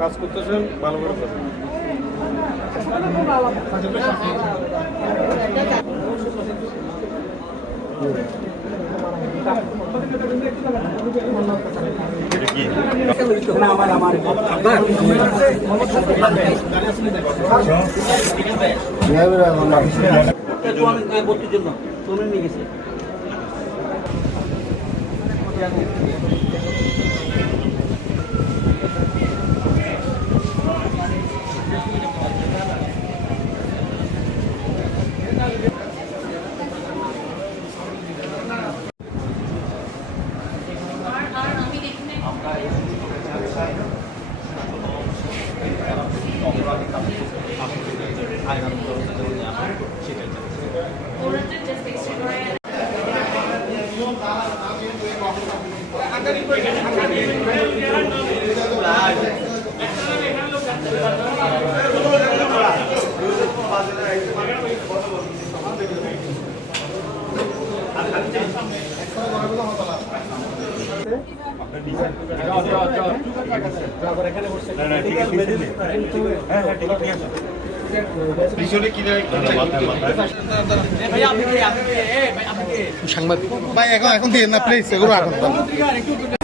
কাজ করতেছেন ভালো করে করবেন। ভর্তির জন্য তুমি নিয়ে গেছে ভাই এখন এখন দিয়ে না প্লিজ এগুলো রাখুন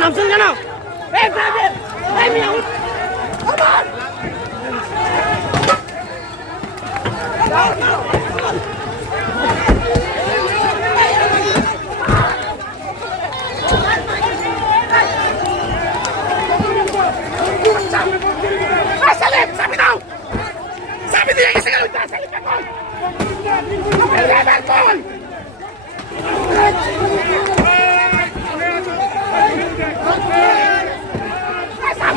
নামছেন কেন এই প্রাইভেট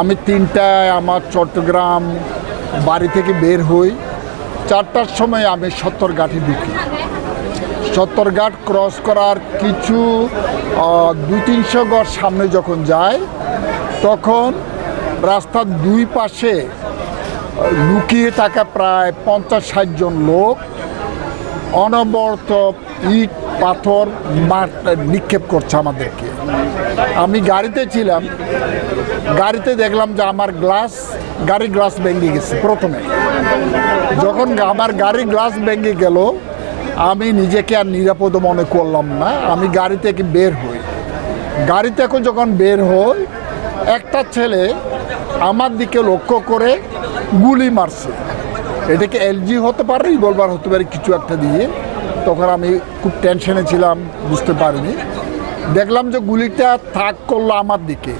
আমি তিনটায় আমার চট্টগ্রাম বাড়ি থেকে বের হই। চারটার সময় আমি সত্তরঘাটে ঢুকি সত্তরঘাট ক্রস করার কিছু দু তিনশো গড় সামনে যখন যায়, তখন রাস্তার দুই পাশে লুকিয়ে থাকা প্রায় পঞ্চাশ ষাট জন লোক, অনবরত ইট, পাথর, মাঠ নিক্ষেপ করছে আমাদেরকে। আমি গাড়িতে ছিলাম গাড়িতে দেখলাম যে আমার গ্লাস, গাড়ি গ্লাস ভেঙে গেছে প্রথমে। যখন আমার গাড়ি গ্লাস ভেঙে গেল, আমি নিজেকে আর নিরাপদ মনে করলাম না, আমি গাড়ি থেকে বের হই। গাড়ি থেকে যখন বের হই, একটা ছেলে আমার দিকে লক্ষ্য করে গুলি মারছে। এটাকে এলজি হতে পারে, রিভলভার হতে পারে, কিছু একটা দিয়ে। তখন আমি খুব টেনশনে ছিলাম, বুঝতে পারিনি। দেখলাম যে গুলিটা থাক করল আমার দিকে।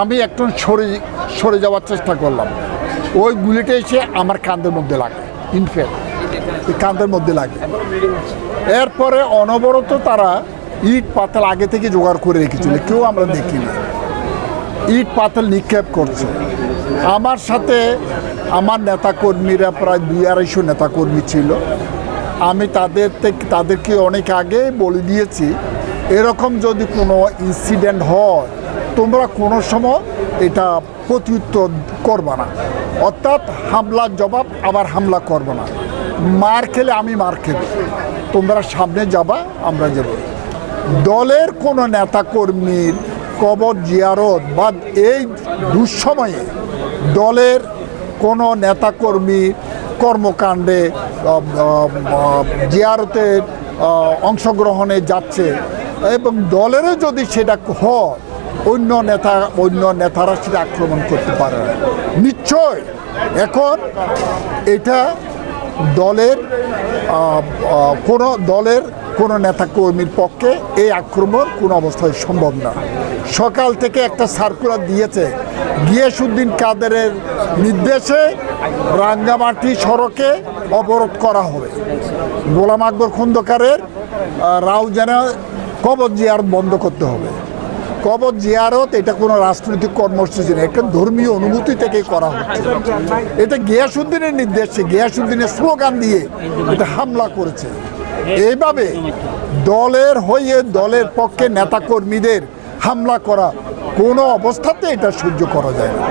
আমি একটু সরে সরে যাওয়ার চেষ্টা করলাম। ওই গুলিটা এসে আমার কাঁধের মধ্যে লাগে ইনফ্যাক্ট কাঁধের মধ্যে লাগে। এরপরে অনবরত তারা ইট, পাতাল আগে থেকে জোগাড় করে রেখেছিল, কেউ আমরা দেখিনি। ইট, পাতাল নিক্ষেপ করছে। আমার সাথে আমার নেতাকর্মীরা প্রায় দুই আড়াইশো নেতাকর্মী ছিল। আমি তাদের থেকে তাদেরকে অনেক আগে বলে দিয়েছি এরকম যদি কোনো ইনসিডেন্ট হয় তোমরা কোনো সময় এটা প্রত্যুত্তর করবে না। অর্থাৎ হামলার জবাব আবার হামলা করব না। মার খেলে আমি মার খেলে তোমরা সামনে যাবা আমরা যাব। দলের কোনো নেতাকর্মীর কবর জিয়ারত বা এই দুঃসময়ে দলের কোনো নেতাকর্মী কর্মকাণ্ডে আহ, আহ, জিয়ারতে আহ, অংশগ্রহণে যাচ্ছে এবং দলেরও যদি সেটা হয়, অন্য নেতা, অন্য নেতারা সেটা আক্রমণ করতে পারে না। নিশ্চয়, এখন এটা দলের কোনো দলের, কোনো নেতা কর্মীর পক্ষে এই আক্রমণ কোনো অবস্থায় সম্ভব না। সকাল থেকে একটা সার্কুলার দিয়েছে গিয়াসুদ্দিন কাদেরের নির্দেশে রাঙ্গামাটি সড়কে অবরোধ করা হবে। গোলাম আকবর খন্দকারের রাও যেন কবর জিয়ারত বন্ধ করতে হবে। কবর জিয়ারত এটা কোনো রাজনৈতিক কর্মসূচি না একটা ধর্মীয় অনুভূতি থেকে করা হচ্ছে। এটা গিয়াসুদ্দিনের নির্দেশে গিয়াসুদ্দিনের স্লোগান দিয়ে এটা হামলা করেছে। এইভাবে দলের হয়ে দলের পক্ষে নেতাকর্মীদের হামলা করা কোনো অবস্থাতে এটা সহ্য করা যায় না।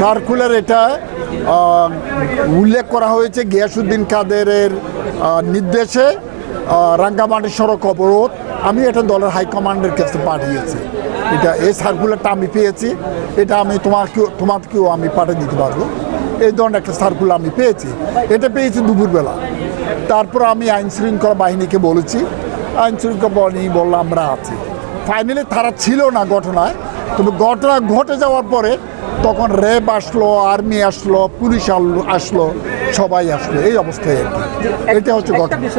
সার্কুলার এটা উল্লেখ করা হয়েছে গিয়াসুদ্দিন কাদেরের নির্দেশে রাঙ্গামাটি সড়ক অবরোধ আমি এটা দলের হাইকমান্ডের কাছে পাঠিয়েছি। এটা এই সার্কুলারটা আমি পেয়েছি। এটা আমি তোমাকেও তোমাকেও আমি পাঠিয়ে দিতে পারব। এই ধরনের একটা সার্কুলার আমি পেয়েছি। এটা পেয়েছি দুপুরবেলা। তারপর আমি আইন শৃঙ্খলা বাহিনীকে বলেছি। আইন শৃঙ্খলা বাহিনী বলল, আমরা আছি। ফাইনালি তারা ছিল না ঘটনায়। তবে ঘটনা ঘটে যাওয়ার পরে তখন র্যাব আসলো আর্মি আসলো পুলিশ আসলো সবাই আসলো। এই অবস্থায় আর কি। এটা হচ্ছে ঘটনা।